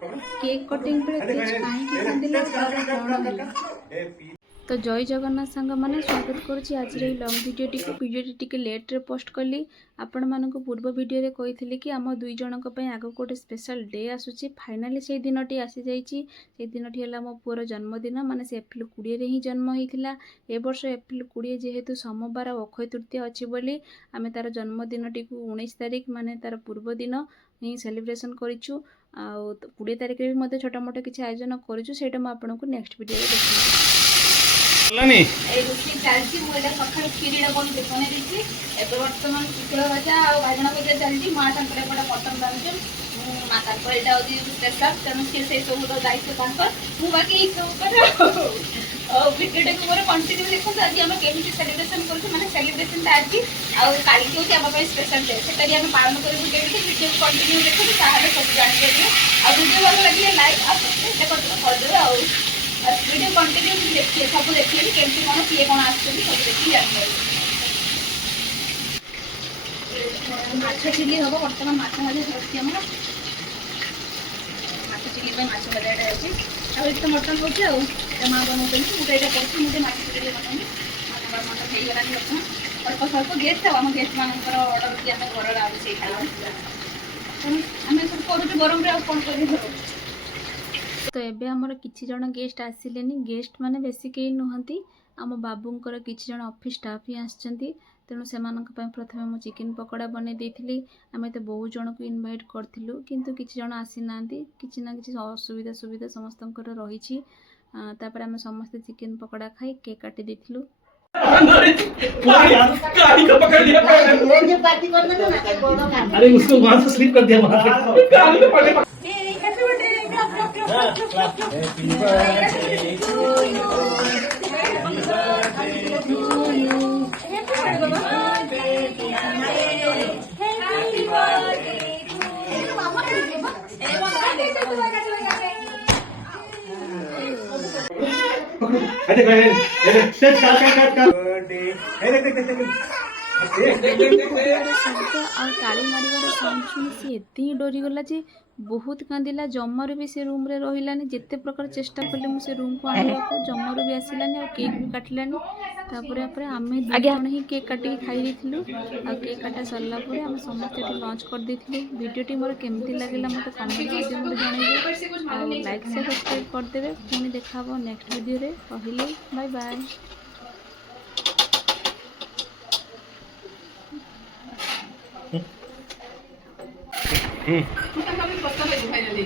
Cake cutting बेले तेज कहीं कांदिला तार कौन होला। तो जय जगन्नाथ सांग मैंने स्वागत करुच्ची आज लंग भिडियोटी टी लेट रे पोस्ट कली। आपण मानक पूर्व वीडियो रे कही कि आम दुई जनक आग गोटे स्पेशल डे आसूची फाइनाली से दिनटी आसी जाइए। से दिनटी है मो पुअर जन्मदिन माने से एप्रिल 20 ही जन्म होता। ए वर्ष एप्रिल 20 जेहेतु सोमवार अक्षय तृतीय अच्छी बोली आम तार जन्मदिनटी को 19 तारिख माने तार पूर्व दिन ही सेलिब्रेशन करूँ। आ 20 तारिख भी मत छोटा मोटा किसी आयोजन करूँ आपको नेक्स्ट वीडियो देखिए। चलती मुझे सका क्षीरी बना देखी एवं बर्तमान शुक्ल भजा और बाइगण भजा चलती माँ तांकर एपटे मटन रांधुन माँ यहाँ हूँ स्पेशल तेणु सी से सब दायित्व मुझे बाकी भिडियो को मोर कंटिन्यू देखो आज आम केमी सेलिब्रेशन करें सेलिब्रेशन आज काली हूँ आम स्पेशल डे से आम पालन करूँ केमी भिडियो कंटिन्यू देखो सब जानते आ भिडियो भल लगे लाइक करदे वीडियो कंटिन्यू देखिए सब देखिए केमती कौन किए कौन आसुच्च सब देखिए जानते माछ चिली हम बर्तमान माछ भजा सरी आम माछ चिली माछ भजाटा अच्छी तो मटन हो माँ बनाऊँ मुझे यहाँ करती मुझे माछ चिली बनाऊँ मटन हो गलानी बर्तमान अल्प स्वल्प गेस्ट आम गेस्ट मानकर अर्डर कि आम घर आज से खावा आम सब करूँ गरम कौन कर। तो एबे हमर किछि जण गेस्ट आसिले गेस्ट माने बेसी कई नुहंती आम बाबूंकर किछि जण ऑफिस स्टाफ ही आछंती तेणु सेमानक पय प्रथमे मु चिकन पकोड़ा बने देथिली। आमे तो बहुत जण को इनवाइट करथिलु किंतु किछि जण आसी नांती किछि ना किछि असुविधा सुविधा समस्तंकर रहिछि। तापर आमे समस्त चिकन पकोड़ा खाई केक काटी देथिलु। अरे उसको वहां से स्लिप कर दिया वहां Happy birthday to you. Happy birthday to you. Happy birthday to you. Happy birthday शब्द और ताली मारिबार साउंड शुणी सी एत ही डरीगला जे बहुत कांदिला। जमार भी से रूम रे रहिलानी जिते प्रकार चेष्टा कले मु से रूम को आनिबा को जमार भी आसिलानी और केक भी काटलानी। तापर आपरे आमे दु जण ही केक काटी खाई देथिलु आ केक काटा सरला परे हम समस्त एठी लॉन्च कर देथिलु। वीडियोटी मोर केमती लागला मते कमेंट माध्यम रे जणाइबे आ लाइक से सब्सक्राइब कर देबे। पुनी देखाबो नेक्स्ट वीडियो रे। पहिले bye bye. Kita kami potong lagi,